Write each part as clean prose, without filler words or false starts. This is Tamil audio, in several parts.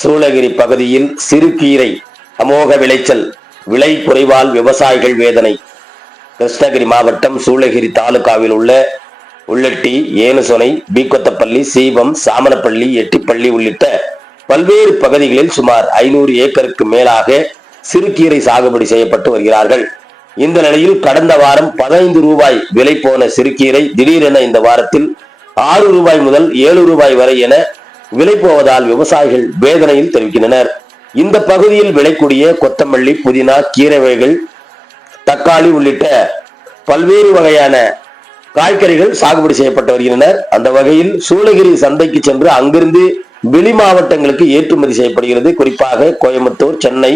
சூளகிரி பகுதியில் சிறுகீரை அமோக விளைச்சல், விலை குறைவால் விவசாயிகள் வேதனை. கிருஷ்ணகிரி மாவட்டம் சூளகிரி தாலுகாவில் உள்ள உள்ளட்டி, ஏனுசொனை, பீக்கொத்தப்பள்ளி, சீவம், சாமனப்பள்ளி, எட்டிப்பள்ளி உள்ளிட்ட பல்வேறு பகுதிகளில் சுமார் 500 ஏக்கருக்கு மேலாக சிறுகீரை சாகுபடி செய்யப்பட்டு வருகிறார்கள். இந்த நிலையில் கடந்த வாரம் 15 ரூபாய் விலை போன சிறுகீரை திடீரென இந்த வாரத்தில் 6 ரூபாய் முதல் 7 ரூபாய் வரை என விலை போவதால் விவசாயிகள் வேதனையில் தெரிவிக்கின்றனர். இந்த பகுதியில் விளைக்கூடிய கொத்தமல்லி, புதினா, கீரை வகைகள், தக்காளி உள்ளிட்ட பல்வேறு வகையான காய்கறிகள் சாகுபடி செய்யப்பட்டு வருகின்றனர். அந்த வகையில் சூளகிரி சந்தைக்கு சென்று அங்கிருந்து வெளி மாவட்டங்களுக்கு ஏற்றுமதி செய்யப்படுகிறது. குறிப்பாக கோயம்புத்தூர், சென்னை,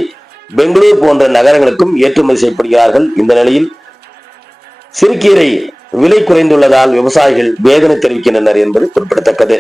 பெங்களூர் போன்ற நகரங்களுக்கும் ஏற்றுமதி செய்யப்படுகிறார்கள். இந்த நிலையில் சிறுகீரை விலை குறைந்துள்ளதால் விவசாயிகள் வேதனை தெரிவிக்கின்றனர் என்பது குறிப்பிடத்தக்கது.